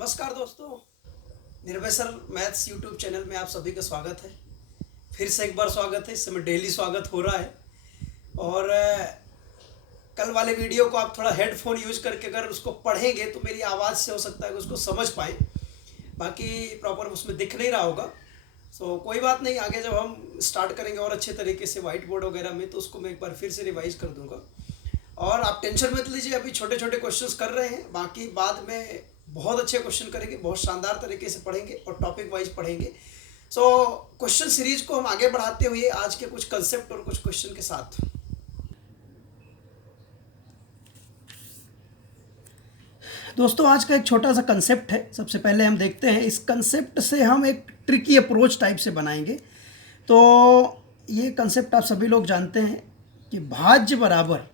नमस्कार दोस्तों, निर्भय सर मैथ्स यूट्यूब चैनल में आप सभी का स्वागत है। फिर से एक बार स्वागत है। इस समय डेली स्वागत हो रहा है। और कल वाले वीडियो को आप थोड़ा हेडफोन यूज करके अगर उसको पढ़ेंगे तो मेरी आवाज़ से हो सकता है कि उसको समझ पाए, बाकी प्रॉपर उसमें दिख नहीं रहा होगा। सो कोई बात नहीं, आगे जब हम स्टार्ट करेंगे और अच्छे तरीके से वाइट बोर्ड वगैरह में तो उसको मैं एक बार फिर से रिवाइज कर दूंगा। और आप टेंशन मत लीजिए, अभी छोटे छोटे क्वेश्चंस कर रहे हैं, बाकी बाद में बहुत अच्छे क्वेश्चन करेंगे, बहुत शानदार तरीके से पढ़ेंगे और टॉपिक वाइज पढ़ेंगे। सो क्वेश्चन सीरीज को हम आगे बढ़ाते हुए आज के कुछ कंसेप्ट और कुछ क्वेश्चन के साथ दोस्तों, आज का एक छोटा सा कंसेप्ट है। सबसे पहले हम देखते हैं, इस कंसेप्ट से हम एक ट्रिकी अप्रोच टाइप से बनाएंगे। तो ये कंसेप्ट आप सभी लोग जानते हैं कि भाज्य बराबर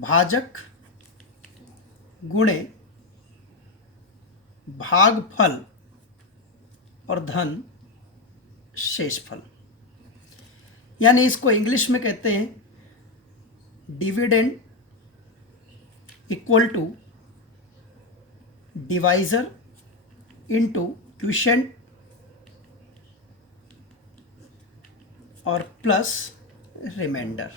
भाजक गुणे भागफल और धन शेषफल, यानी इसको इंग्लिश में कहते हैं dividend equal to divisor into quotient और प्लस रिमाइंडर।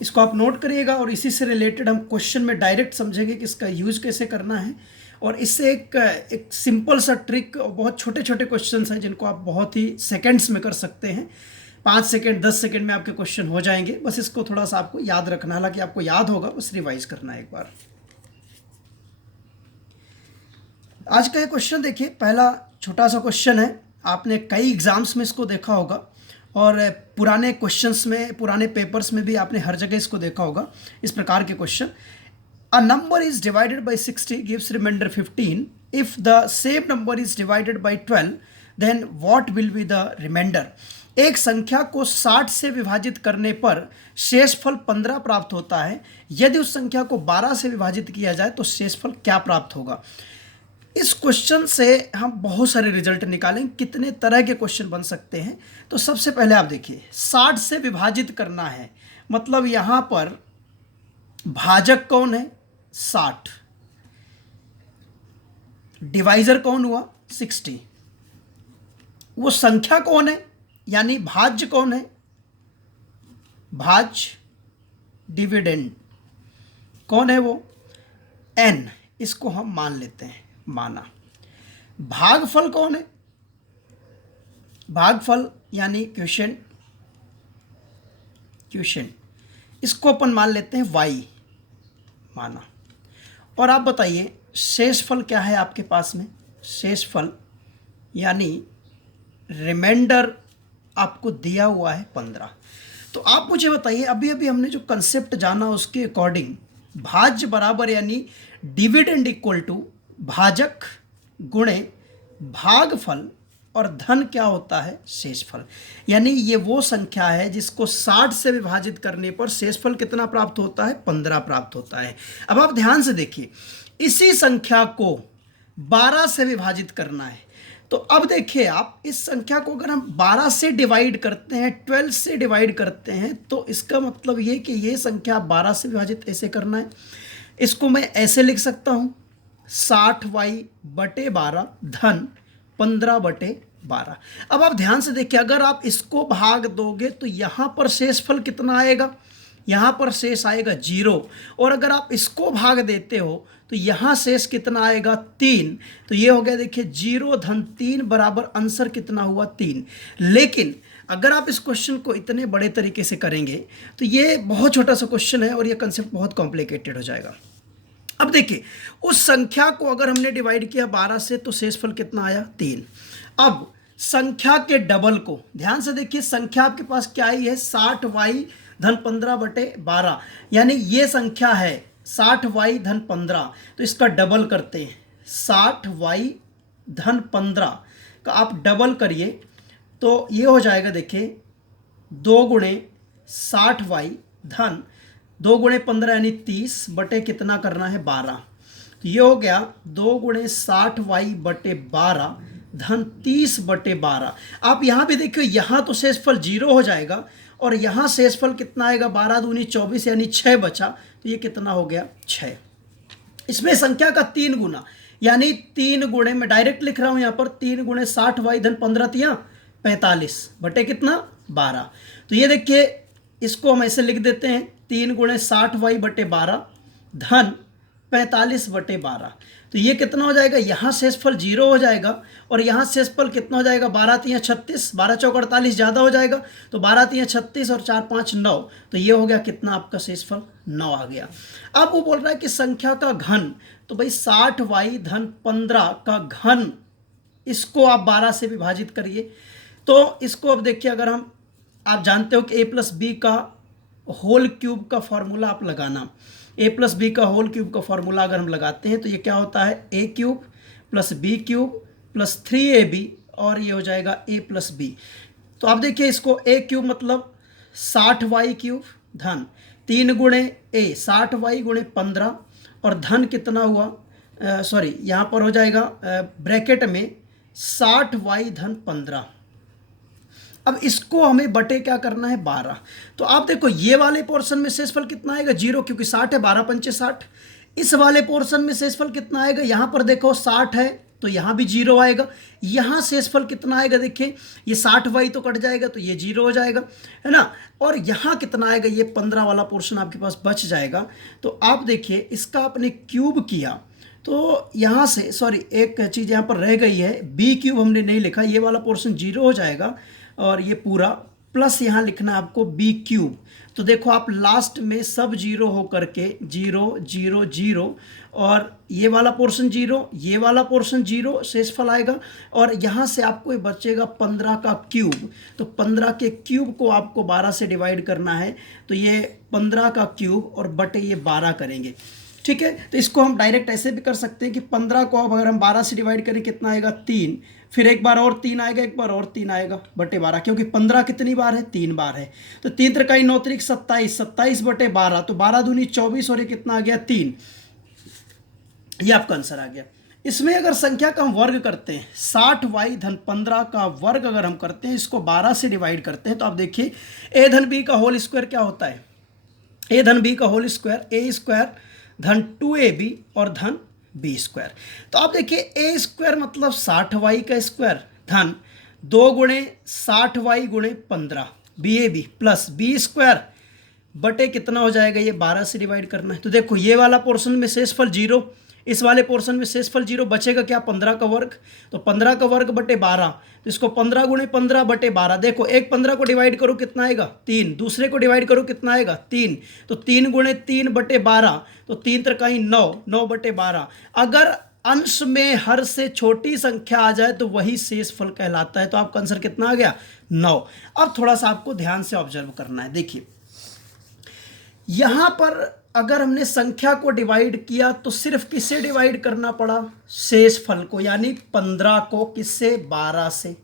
इसको आप नोट करिएगा और इसी से रिलेटेड हम क्वेश्चन में डायरेक्ट समझेंगे कि इसका यूज कैसे करना है। और इससे एक सिंपल सा ट्रिक और बहुत छोटे छोटे क्वेश्चंस हैं जिनको आप बहुत ही सेकंड्स में कर सकते हैं। 5 सेकंड 10 सेकंड में आपके क्वेश्चन हो जाएंगे। बस इसको थोड़ा सा आपको याद रखना, हालांकि आपको याद होगा, बस रिवाइज करना है एक बार। आज का ये क्वेश्चन देखिए, पहला छोटा सा क्वेश्चन है। आपने कई एग्जाम्स में इसको देखा होगा और पुराने क्वेश्चंस में, पुराने पेपर्स में भी आपने हर जगह इसको देखा होगा। इस प्रकार के question, a number is divided by 60 gives remainder 15। If the same number is divided by 12 then what will be the remainder. एक संख्या को 60 से विभाजित करने पर शेषफल 15 प्राप्त होता है। यदि उस संख्या को 12 से विभाजित किया जाए तो शेषफल क्या प्राप्त होगा। इस क्वेश्चन से हम बहुत सारे रिजल्ट निकालेंगे, कितने तरह के क्वेश्चन बन सकते हैं। तो सबसे पहले आप देखिए, 60 से विभाजित करना है, मतलब यहां पर भाजक कौन है 60, डिवाइजर कौन हुआ 60, वो संख्या कौन है यानी भाज्य कौन है, भाज्य डिविडेंड कौन है वो n, इसको हम मान लेते हैं, माना। भागफल कौन है, भागफल यानी क्वोशिएंट, इसको अपन मान लेते हैं y, माना। और आप बताइए शेषफल क्या है आपके पास में। शेषफल यानी रिमाइंडर आपको दिया हुआ है 15। तो आप मुझे बताइए, अभी अभी हमने जो कंसेप्ट जाना उसके अकॉर्डिंग भाज्य बराबर यानी डिविडेंड इक्वल टू भाजक गुणे भागफल और धन क्या होता है शेषफल। यानी ये वो संख्या है जिसको 60 से विभाजित करने पर शेषफल कितना प्राप्त होता है, 15 प्राप्त होता है। अब आप ध्यान से देखिए, इसी संख्या को 12 से विभाजित करना है। तो अब देखिए, आप इस संख्या को अगर हम 12 से डिवाइड करते हैं, 12 से डिवाइड करते हैं, तो इसका मतलब ये कि ये संख्या 12 से विभाजित ऐसे करना है। इसको मैं ऐसे लिख सकता हूँ, 60y/12 धन 15/12। अब आप ध्यान से देखिए, अगर आप इसको भाग दोगे तो यहाँ पर शेषफल कितना आएगा, यहाँ पर शेष आएगा 0। और अगर आप इसको भाग देते हो तो यहाँ शेष कितना आएगा 3। तो ये हो गया, देखिए 0 धन 3 बराबर आंसर कितना हुआ 3। लेकिन अगर आप इस क्वेश्चन को इतने बड़े तरीके से करेंगे तो ये बहुत छोटा सा क्वेश्चन है और ये कंसेप्ट बहुत कॉम्प्लिकेटेड हो जाएगा। अब देखिए, उस संख्या को अगर हमने डिवाइड किया 12 से तो शेषफल कितना आया 3। अब संख्या के डबल को ध्यान से देखिए, संख्या आपके पास क्या आई है 60y धन 15/12, यानी ये संख्या है 60y धन 15। तो इसका डबल करते हैं, 60y धन 15 का आप डबल करिए तो ये हो जाएगा, देखिए 2 गुणे 60y धन 2 गुणे 15 यानी 30 बटे कितना करना है 12। तो ये हो गया 2 गुणे 60y/12 धन 30/12। आप यहाँ भी देखिए, यहाँ तो शेषफल 0 हो जाएगा और यहाँ शेषफल कितना आएगा, 12 दूनी 24 यानी 6 बचा, तो ये कितना हो गया 6। इसमें संख्या का 3 गुना, यानी 3 गुणे, मैं डायरेक्ट लिख रहा हूं यहां पर 3 गुणे 60y धन 15 तिया 45 बटे कितना 12। तो ये देखिए इसको हम ऐसे लिख देते हैं 3 गुणे 60y बटे 12 धन 45 बटे 12। तो ये कितना हो जाएगा, यहाँ शेषफल 0 हो जाएगा और यहाँ शेषफल कितना हो जाएगा, 12 तिया 36, 12 चौक 48 ज़्यादा हो जाएगा, तो 12 तिया 36 और 4 5 9, तो ये हो गया कितना आपका शेषफल 9 आ गया। अब वो बोल रहा है कि संख्या का घन, तो भाई 60y धन 15 का घन, इसको आप 12 से विभाजित करिए। तो इसको अब देखिए, अगर हम, आप जानते हो कि a+b का होल क्यूब का फॉर्मूला आप लगाना, a+b का होल क्यूब का फॉर्मूला अगर हम लगाते हैं तो ये क्या होता है, a cube plus B cube plus 3ab और ये हो जाएगा a+b। तो आप देखिए इसको a क्यूब मतलब 60y क्यूब धन 3 गुणे a 60y गुणे 15 और धन कितना हुआ, सॉरी यहाँ पर हो जाएगा ब्रैकेट में 60y धन 15। अब इसको हमें बटे क्या करना है 12। तो आप देखो ये वाले पोर्शन में शेषफल कितना आएगा 0, क्योंकि 60 है, 12 पंचे 60। इस वाले पोर्शन में शेषफल कितना आएगा, यहाँ पर देखो 60 है तो यहाँ भी 0 आएगा। यहाँ शेषफल कितना आएगा, देखिए ये 60y तो कट जाएगा तो ये 0 हो जाएगा, है ना। और यहाँ कितना आएगा, ये 15 वाला पोर्शन आपके पास बच जाएगा। तो आप देखिए इसका आपने क्यूब किया तो यहाँ से, सॉरी एक चीज़ यहाँ पर रह गई है, बी क्यूब हमने नहीं लिखा, ये वाला पोर्शन 0 हो जाएगा और ये पूरा प्लस यहाँ लिखना है आपको बी क्यूब। तो देखो आप लास्ट में सब 0 हो करके 0 0 0 और ये वाला पोर्शन 0, ये वाला पोर्शन 0 शेषफल आएगा और यहाँ से आपको ये बचेगा 15 का क्यूब। तो 15 के क्यूब को आपको 12 से डिवाइड करना है, तो ये 15 का क्यूब और बटे ये 12 करेंगे, ठीक है। तो इसको हम डायरेक्ट ऐसे भी कर सकते हैं कि 15 को अब अगर हम 12 से डिवाइड करें कितना आएगा 3, फिर एक बार और 3 आएगा, एक बार और 3 आएगा बटे 12, क्योंकि 15 कितनी बार है 3 बार है। तो 3 त्रिकाई 9 त्रिक 27, 27 बटे 12, तो 12 दूनी 24 और ये कितना आ गया 3। ये आपका आंसर आ गया। इसमें अगर संख्या का हम वर्ग करते हैं 60y धन 15 का वर्ग अगर हम करते हैं, इसको 12 से डिवाइड करते हैं, तो आप देखिए a धन b का होल स्क्वायर क्या होता है, a धन b का होल स्क्वायर a स्क्वायर धन 2ab और धन b स्क्वायर। तो आप देखिए a स्क्वायर मतलब 60y का स्क्वायर धन 2 गुणे 60y गुणे 15 bab प्लस b स्क्वायर बटे कितना हो जाएगा, ये 12 से डिवाइड करना है। तो देखो ये वाला पोर्शन में शेषफल 0, इस वाले पोर्शन में शेषफल 0, बचेगा क्या 15 का वर्ग, तो 15 का वर्ग बटे 12, तो इसको 15 गुणे 15 बटे 12। देखो एक 15 को डिवाइड करो कितना आएगा 3, दूसरे को डिवाइड करो कितना आएगा 3, तो 3 गुणे 3 बटे 12, तो 3 त्रिकाई 9, 9 बटे 12। अगर अंश में हर से छोटी संख्या आ जाए तो वही शेषफल कहलाता है। तो आपका आंसर कितना आ गया 9। अब थोड़ा सा आपको ध्यान से ऑब्जर्व करना है। देखिए यहां पर अगर हमने संख्या को डिवाइड किया तो सिर्फ किससे डिवाइड करना पड़ा, शेषफल को, यानी 15 को किससे 12 से।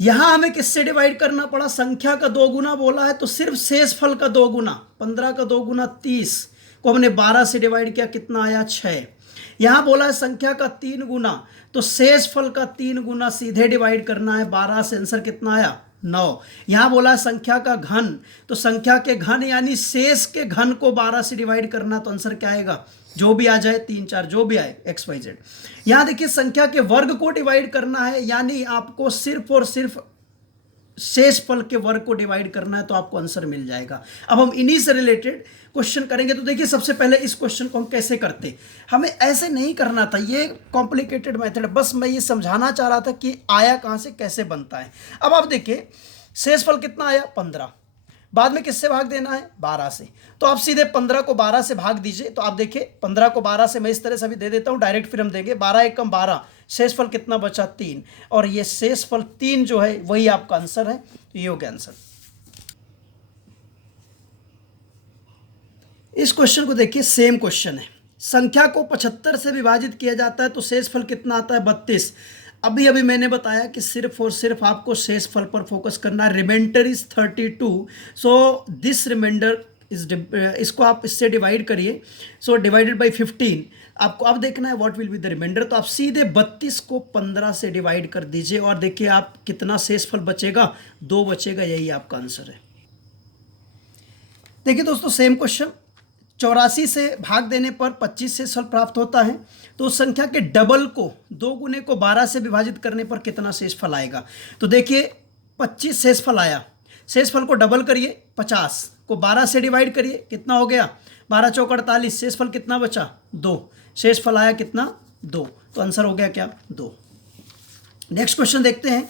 यहां हमें किससे डिवाइड करना पड़ा, संख्या का 2 गुना बोला है तो सिर्फ शेषफल का 2 गुना, 15 का 2 गुना 30 को हमने 12 से डिवाइड किया, कितना आया 6। यहां बोला है संख्या का 3 गुना, तो शेषफल का 3 गुना सीधे डिवाइड करना है 12 से, आंसर कितना आया 9। यहां बोला है संख्या का घन, तो संख्या के घन यानी शेष के घन को 12 से डिवाइड करना, तो आंसर क्या आएगा, जो भी आ जाए 3 4 जो भी आए XYZ। यहां देखिए संख्या के वर्ग को डिवाइड करना है, यानी आपको सिर्फ और सिर्फ शेषफल के वर्ग को डिवाइड करना है, तो आपको आंसर मिल जाएगा। अब हम इन्हीं से रिलेटेड क्वेश्चन करेंगे। तो देखिए सबसे पहले इस क्वेश्चन को हम कैसे करते, हमें ऐसे नहीं करना था, ये कॉम्प्लिकेटेड मेथड है, बस मैं ये समझाना चाह रहा था कि आया कहाँ से कैसे बनता है। अब आप देखिए शेषफल कितना आया 15, बाद में किससे भाग देना है 12 से, तो आप सीधे 15 को 12 से भाग दीजिए। तो आप देखिए 15 को 12 से मैं इस तरह से भी दे देता हूँ, डायरेक्ट फिर हम देंगे 12 एकम 12, शेषफल कितना बचा 3, और ये शेषफल 3 जो है वही आपका आंसर है। तो ये हो गया आंसर। इस क्वेश्चन को देखिए, सेम क्वेश्चन है, संख्या को 75 से विभाजित किया जाता है तो शेषफल कितना आता है 32। अभी मैंने बताया कि सिर्फ और सिर्फ आपको शेषफल पर फोकस करना है। Remainder is 32, so this remainder is, इसको आप इससे डिवाइड करिए, सो डिवाइडेड बाय 15। आपको अब देखना है what will be the remainder, तो आप सीधे 32 को 15 से डिवाइड कर दीजिए और देखिए आप कितना शेषफल बचेगा, 2 बचेगा, यही आपका आंसर है। देखिए दोस्तों, सेम क्वेश्चन। 84 से भाग देने पर 25 शेषफल प्राप्त होता है, तो उस संख्या के डबल को 2 गुने को 12 से विभाजित करने पर कितना शेषफल आएगा। तो देखिए 25 शेषफल आया, शेषफल को डबल करिए, 50 को 12 से डिवाइड करिए, कितना हो गया 12 चौक 48, शेषफल कितना बचा 2, शेषफल आया कितना 2, तो आंसर हो गया क्या 2। नेक्स्ट क्वेश्चन देखते हैं।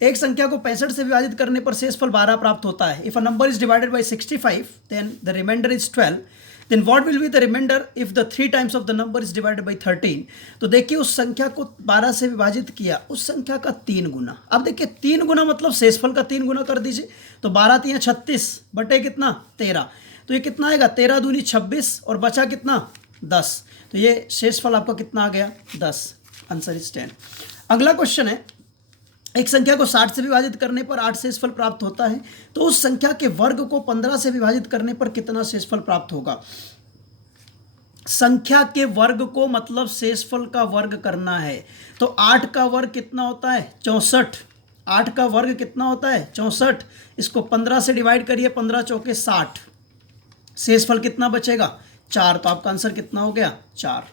एक संख्या को 65 से विभाजित करने पर शेषफल 12 प्राप्त होता है। If a number is divided by 65 then the remainder is 12, then what will be the remainder if the 3 times of the number is divided by 13। तो देखिए उस संख्या को 12 से विभाजित किया, उस संख्या का 3 गुना। अब देखिए 3 गुना मतलब शेषफल का 3 गुना कर दीजिए, तो 12 3 36 बटे कितना 13, तो ये कितना आएगा 13 दूनी 26 और बचा कितना 10, तो ये शेषफल आपका कितना आ गया 10। Answer is 10। अगला क्वेश्चन है, एक संख्या को 60 से विभाजित करने पर 8 शेषफल प्राप्त होता है, तो उस संख्या के वर्ग को 15 से विभाजित करने पर कितना शेषफल प्राप्त होगा। संख्या के वर्ग को मतलब शेषफल का वर्ग करना है, तो 8 का वर्ग कितना होता है 64, 8 का वर्ग कितना होता है 64, इसको 15 से डिवाइड करिए, 15 चौके 60, शेषफल कितना बचेगा 4, तो आपका आंसर कितना हो गया 4।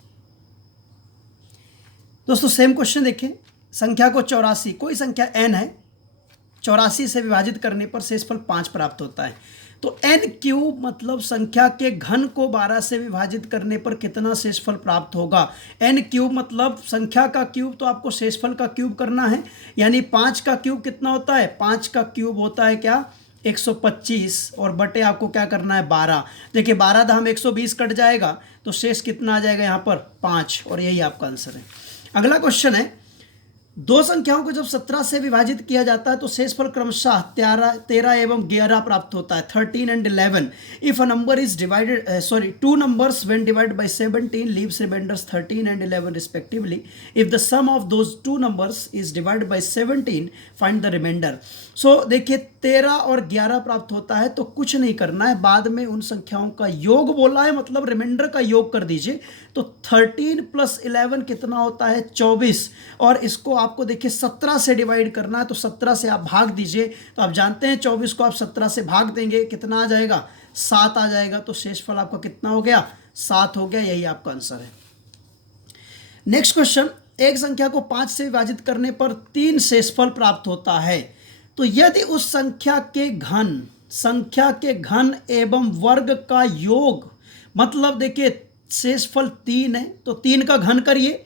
दोस्तों सेम क्वेश्चन देखिए, संख्या को 84, कोई संख्या n है, 84 से विभाजित करने पर शेषफल 5 प्राप्त होता है, तो n क्यूब मतलब संख्या के घन को 12 से विभाजित करने पर कितना शेषफल प्राप्त होगा। n क्यूब मतलब संख्या का क्यूब, तो आपको शेषफल का क्यूब करना है, यानी 5 का क्यूब कितना होता है 5 का क्यूब होता है क्या 125, और बटे आपको क्या करना है 12। देखिए 12 दाम 120 कट जाएगा, तो शेष कितना आ जाएगा यहाँ पर 5, और यही आपका आंसर है। अगला क्वेश्चन है, दो संख्याओं को जब 17 से विभाजित किया जाता है तो शेषफल क्रमशः 13 एवं 11 प्राप्त होता है, 13 and 11। If a number is divided two numbers when divided by 17 leaves remainders 13 and 11 respectively. If the sum of those two numbers is divided by 17 find the remainder. So देखिए 13 और 11 प्राप्त होता है, तो कुछ नहीं करना है, बाद में उन संख्याओं का योग बोला है, मतलब रिमाइंडर का योग कर दीजिए। तो 13 + 11 कितना होता है 24, और इसको आपको देखिए 17 से डिवाइड करना है, तो 17 से आप भाग दीजिए, तो आप जानते हैं 24 को आप 17 से भाग देंगे कितना आ जाएगा 7 आ जाएगा, तो शेषफल आपका कितना हो गया 7 हो गया, यही आपका आंसर है। नेक्स्ट क्वेश्चन, एक संख्या को 5 से विभाजित करने पर 3 शेषफल प्राप्त होता है, तो यदि उस संख्या के घन एवं वर्ग का योग, मतलब देखिए शेषफल 3 है, तो 3 का घन करिए,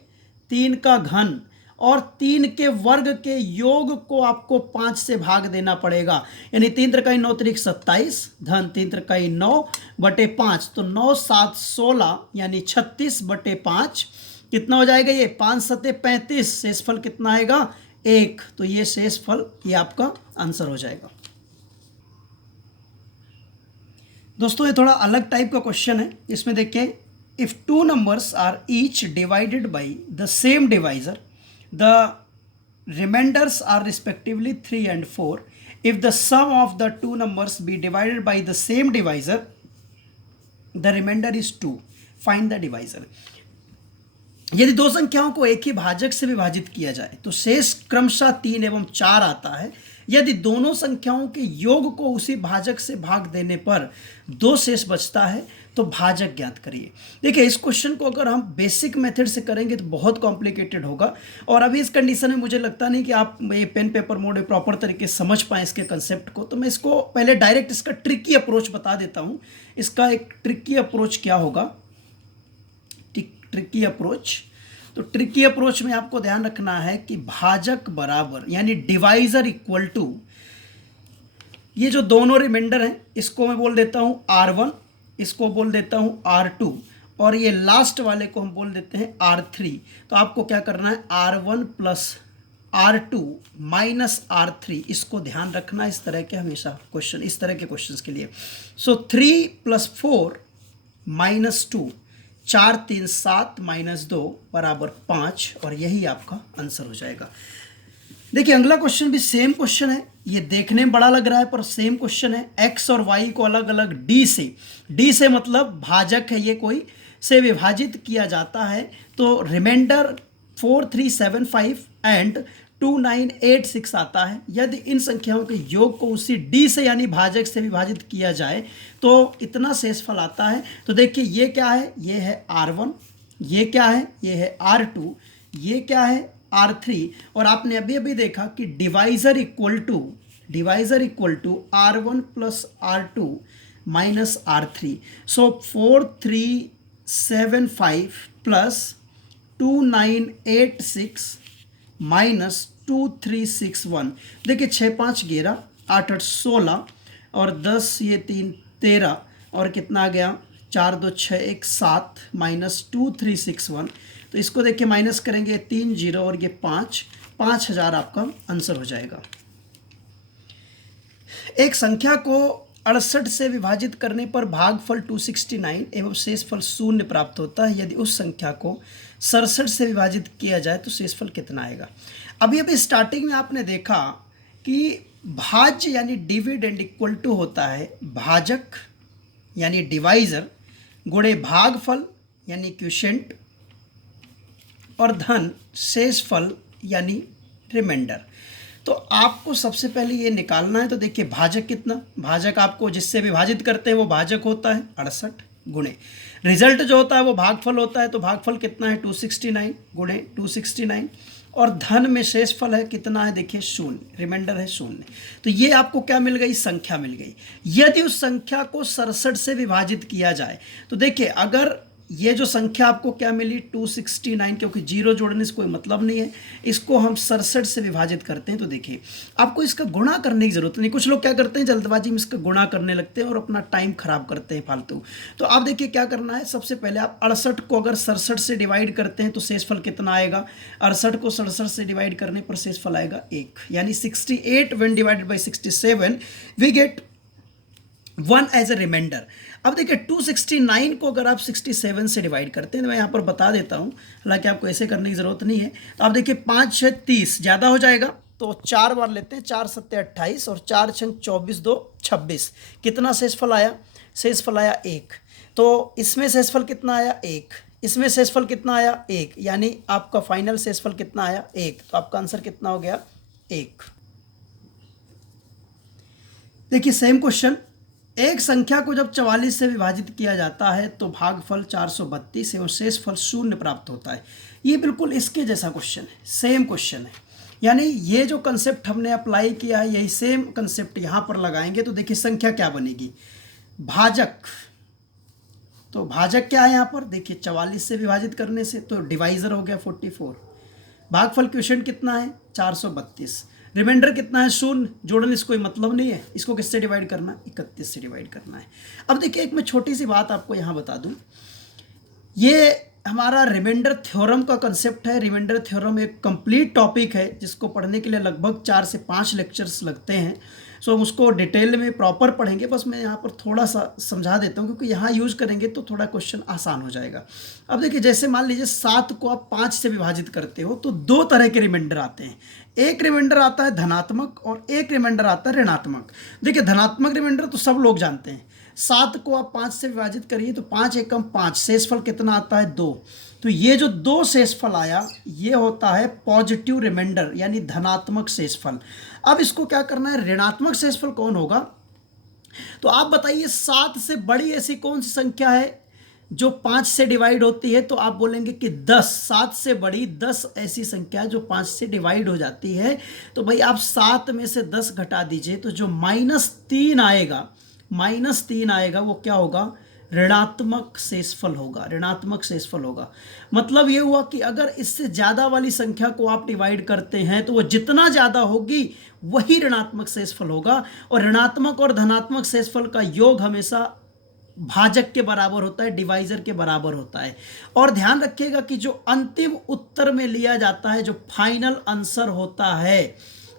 3 का घन और 3 के वर्ग के योग को आपको 5 से भाग देना पड़ेगा, यानी 3 × 9 = 27 धन 3 × 9 बटे 5, तो 9 7 16 यानी 36 बटे 5 कितना हो जाएगा ये 5 7 35, शेषफल कितना आएगा 1, तो ये शेषफल ये आपका आंसर हो जाएगा। दोस्तों ये थोड़ा अलग टाइप का क्वेश्चन है, इसमें देखिए if two numbers are each divided by the same divisor the remainders are respectively 3 and 4. If the sum of the two numbers be divided by the same divisor, the remainder is 2. Find the divisor. यदि दो संख्याओं को एक ही भाजक से विभाजित किया जाए तो शेष क्रमशः 3 एवं 4 आता है। यदि दोनों संख्याओं के योग को उसी भाजक से भाग देने पर 2 शेष बचता है तो भाजक ज्ञात करिए। देखिए इस क्वेश्चन को अगर हम बेसिक मेथड से करेंगे तो बहुत कॉम्प्लिकेटेड होगा, और अभी इस कंडीशन में मुझे लगता नहीं कि आप ये पेन पेपर मोड में प्रॉपर तरीके से समझ पाएँ इसके कंसेप्ट को, तो मैं इसको पहले डायरेक्ट इसका ट्रिकी अप्रोच बता देता हूँ। इसका एक ट्रिकी अप्रोच क्या होगा, ट्रिकी अप्रोच, तो ट्रिकी अप्रोच में आपको ध्यान रखना है कि भाजक बराबर यानी डिवाइजर इक्वल टू ये जो दोनों रिमाइंडर हैं इसको मैं बोल देता हूँ R1, इसको बोल देता हूँ R2, और ये लास्ट वाले को हम बोल देते हैं R3। तो आपको क्या करना है R1 + R2 - R3, इसको ध्यान रखना इस तरह के हमेशा क्वेश्चन, इस तरह के क्वेश्चंस के लिए। सो 3 + 4 - 2, 4 3 7 - 2 = 5, और यही आपका आंसर हो जाएगा। देखिए अगला क्वेश्चन भी सेम क्वेश्चन है, ये देखने में बड़ा लग रहा है पर सेम क्वेश्चन है। x और y को अलग अलग d से मतलब भाजक है ये कोई, से विभाजित किया जाता है, तो रिमाइंडर 4 3 7 5 एंड 2986 आता है। यदि इन संख्याओं के योग को उसी डी से यानी भाजक से विभाजित किया जाए तो इतना शेषफल आता है। तो देखिए ये क्या है, ये है R1, ये क्या है, ये है R2, ये क्या है R3, और आपने अभी अभी देखा कि divisor equal to R1 plus R2 minus R3। So 4375 plus 2986 minus 2361। देखिए 6 5 11, 8 8 16 और 10 ये 3 13 और कितना आ गया 4 2 6 1 7 माइनस 2361। तो इसको देखिए माइनस करेंगे 3 0 और ये 5000 आपका आंसर हो जाएगा। एक संख्या को 68 से विभाजित करने पर भागफल 269 एवं शेषफल 0 प्राप्त होता है। यदि उस संख्या को 67 से विभाजित किया जाए तो शेषफल कितना आएगा। अभी स्टार्टिंग में आपने देखा कि भाज्य यानी डिविडेंड इक्वल टू होता है भाजक यानी डिवाइजर गुणे भागफल यानी क्वोशिएंट और धन शेषफल यानी रिमाइंडर। तो आपको सबसे पहले ये निकालना है। तो देखिए भाजक कितना, भाजक आपको जिससे विभाजित करते हैं वो भाजक होता है 68 गुणे रिजल्ट जो होता है वो भागफल होता है। तो भागफल कितना है 269 गुणे 269 और धन में शेषफल है कितना है देखिए 0, रिमाइंडर है 0। तो ये आपको क्या मिल गई, संख्या मिल गई। यदि उस संख्या को 67 से विभाजित किया जाए तो देखिए अगर ये जो संख्या आपको क्या मिली 269, क्योंकि जीरो जोड़ने से कोई मतलब नहीं है, इसको हम 67 से विभाजित करते हैं तो देखिए आपको इसका गुणा करने की जरूरत नहीं। कुछ लोग क्या करते हैं जल्दबाजी में इसका गुणा करने लगते हैं और अपना टाइम खराब करते हैं फालतू। तो आप देखिए क्या करना है, सबसे पहले आप 68 को अगर 67 से डिवाइड करते हैं तो शेषफल कितना आएगा, 68 को 67 से डिवाइड करने पर शेषफल आएगा 1, यानी 68 when divided by 67 we get 1 as a remainder. अब देखिए 269 को अगर आप 67 से डिवाइड करते हैं तो मैं यहाँ पर बता देता हूँ, हालांकि आपको ऐसे करने की ज़रूरत नहीं है। तो आप देखिए 5 6 30 ज़्यादा हो जाएगा तो 4 बार लेते हैं, 4 7 28 और 4 6 24 2 26। कितना शेषफल आया, शेषफल आया 1। तो इसमें शेषफल कितना आया 1, इसमें शेषफल कितना आया 1, यानी आपका फाइनल शेषफल कितना आया 1। तो आपका आंसर कितना हो गया 1। देखिए सेम क्वेश्चन, एक संख्या को जब 44 से विभाजित किया जाता है तो भागफल 432 एवं शेषफल 0 प्राप्त होता है। ये बिल्कुल इसके जैसा क्वेश्चन है, सेम क्वेश्चन है। यानी ये जो कंसेप्ट हमने अप्लाई किया है यही सेम कंसेप्ट यहाँ पर लगाएंगे। तो देखिए संख्या क्या बनेगी, भाजक। तो भाजक क्या है यहाँ पर देखिए 44 से विभाजित करने से तो डिवाइजर हो गया 44। भागफल क्वोशिएंट कितना है 432, रिमाइंडर कितना है 0, जोड़ने से कोई मतलब नहीं है। इसको किससे डिवाइड करना है 31 से डिवाइड करना है। अब देखिए एक मैं छोटी सी बात आपको यहाँ बता दूँ, ये हमारा रिमाइंडर थ्योरम का कंसेप्ट है। रिमाइंडर थ्योरम एक कंप्लीट टॉपिक है जिसको पढ़ने के लिए लगभग 4 से 5 लेक्चर्स लगते हैं। सो हम उसको डिटेल में प्रॉपर पढ़ेंगे, बस मैं यहाँ पर थोड़ा सा समझा देता हूँ क्योंकि यहाँ यूज़ करेंगे तो थोड़ा क्वेश्चन आसान हो जाएगा। अब देखिए जैसे मान लीजिए 7 को आप 5 से विभाजित करते हो तो 2 तरह के रिमाइंडर आते हैं। एक रिमाइंडर आता है धनात्मक और एक रिमाइंडर आता है ऋणात्मक। देखिए धनात्मक रिमाइंडर तो सब लोग जानते हैं, 7 को आप 5 से विभाजित करिए तो 5 एकम 5, शेषफल कितना आता है 2। तो ये जो 2 शेषफल आया ये होता है पॉजिटिव रिमाइंडर यानी धनात्मक शेषफल। अब इसको क्या करना है, ऋणात्मक शेषफल कौन होगा। तो आप बताइए 7 से बड़ी ऐसी कौन सी संख्या है जो 5 से डिवाइड होती है। तो आप बोलेंगे कि 10, 7 से बड़ी 10 ऐसी संख्या जो 5 से डिवाइड हो जाती है। तो भाई आप 7 में से 10 घटा दीजिए तो जो -3 आएगा, -3 आएगा वो क्या होगा, ऋणात्मक शेषफल होगा, ऋणात्मक शेषफल होगा। मतलब ये हुआ कि अगर इससे ज़्यादा वाली संख्या को आप डिवाइड करते हैं तो वो जितना ज़्यादा होगी वही ऋणात्मक शेषफल होगा। और ऋणात्मक और धनात्मक शेषफल का योग हमेशा भाजक के बराबर होता है, डिवाइजर के बराबर होता है। और ध्यान रखिएगा कि जो अंतिम उत्तर में लिया जाता है, जो फाइनल आंसर होता है,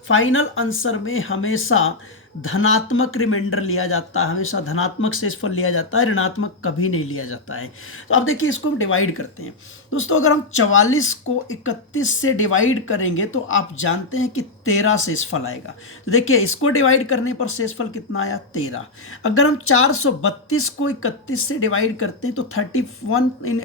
फाइनल आंसर में हमेशा धनात्मक रिमाइंडर लिया जाता है, हमेशा धनात्मक शेषफल लिया जाता है, ऋणात्मक कभी नहीं लिया जाता है। तो अब देखिए इसको हम डिवाइड करते हैं दोस्तों। अगर हम 44 को 31 से डिवाइड करेंगे तो आप जानते हैं कि 13 शेषफल आएगा। तो देखिए इसको डिवाइड करने पर शेषफल कितना आया, 13। अगर हम 432 को 31 से डिवाइड करते हैं तो 31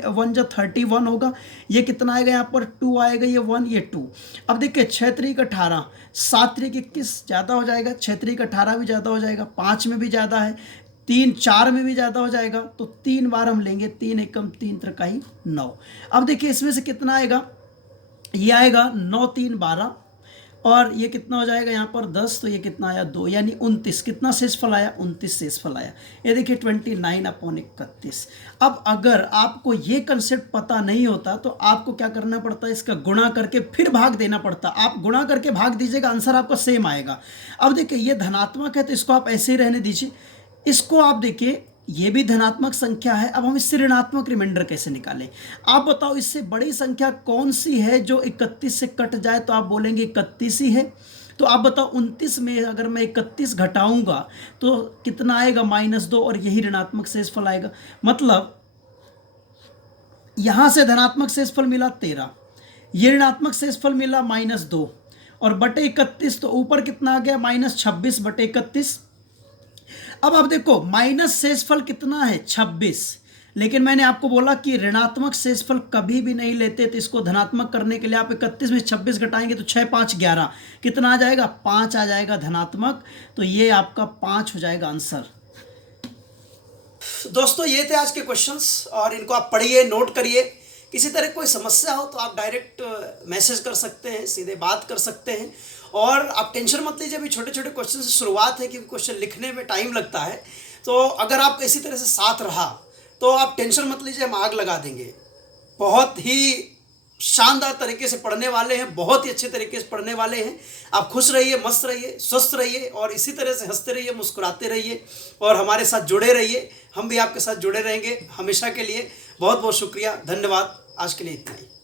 1 जो 31 होगा, ये कितना आएगा, यहाँ पर 2 आएगा, ये 1 ये 2। अब देखिए 6 3 18, 7 3 21 ज़्यादा हो जाएगा, 6 3 18 भी ज़्यादा हो जाएगा, 5 में भी ज़्यादा है, 3 4 में भी ज़्यादा हो जाएगा। तो 3 बार हम लेंगे, 3 एकम 3 त्रिकाई 9। अब देखिए इसमें से कितना आएगा, ये आएगा 9 3 12, और ये कितना हो जाएगा यहाँ पर 10, तो ये कितना आया 2, यानी 29। कितना शेषफल आया, 29 शेषफल आया। ये देखिए 29/31। अब अगर आपको ये कंसेप्ट पता नहीं होता तो आपको क्या करना पड़ता है, इसका गुणा करके फिर भाग देना पड़ता। आप गुणा करके भाग दीजिएगा, आंसर आपका सेम आएगा। अब देखिए ये धनात्मक है तो इसको आप ऐसे ही रहने दीजिए। इसको आप देखिए ये भी धनात्मक संख्या है। अब हम इससे ऋणात्मक रिमाइंडर कैसे निकालें, आप बताओ। इससे बड़ी संख्या कौन सी है जो 31 से कट जाए तो आप बोलेंगे 31 ही है। तो आप बताओ 29 में अगर मैं 31 घटाऊंगा तो कितना आएगा, -2, और यही ऋणात्मक शेषफल आएगा। मतलब यहां से धनात्मक शेषफल मिला 13, ये ऋणात्मक शेषफल मिला -2, और बटे 31, तो ऊपर कितना आ गया, -26 बटे 31। अब आप देखो माइनस शेषफल कितना है, 26, लेकिन मैंने आपको बोला कि ऋणात्मक शेषफल कभी भी नहीं लेते। तो इसको धनात्मक करने के लिए आप 31 में 26 घटाएंगे तो 6 5 11, कितना आ जाएगा, 5 आ जाएगा धनात्मक। तो ये आपका 5 हो जाएगा आंसर। दोस्तों ये थे आज के क्वेश्चंस, और इनको आप पढ़िए, नोट करिए। किसी तरह कोई समस्या हो तो आप डायरेक्ट मैसेज कर सकते हैं, सीधे बात कर सकते हैं। और आप टेंशन मत लीजिए, अभी छोटे छोटे क्वेश्चन से शुरुआत है, क्योंकि क्वेश्चन लिखने में टाइम लगता है। तो अगर आप इसी तरह से साथ रहा तो आप टेंशन मत लीजिए, हम आग लगा देंगे। बहुत ही शानदार तरीके से पढ़ने वाले हैं, बहुत ही अच्छे तरीके से पढ़ने वाले हैं। आप खुश रहिए, मस्त रहिए, स्वस्थ रहिए, और इसी तरह से हंसते रहिए, मुस्कुराते रहिए, और हमारे साथ जुड़े रहिए। हम भी आपके साथ जुड़े रहेंगे हमेशा के लिए। बहुत बहुत शुक्रिया, धन्यवाद। आज के लिए इतना ही।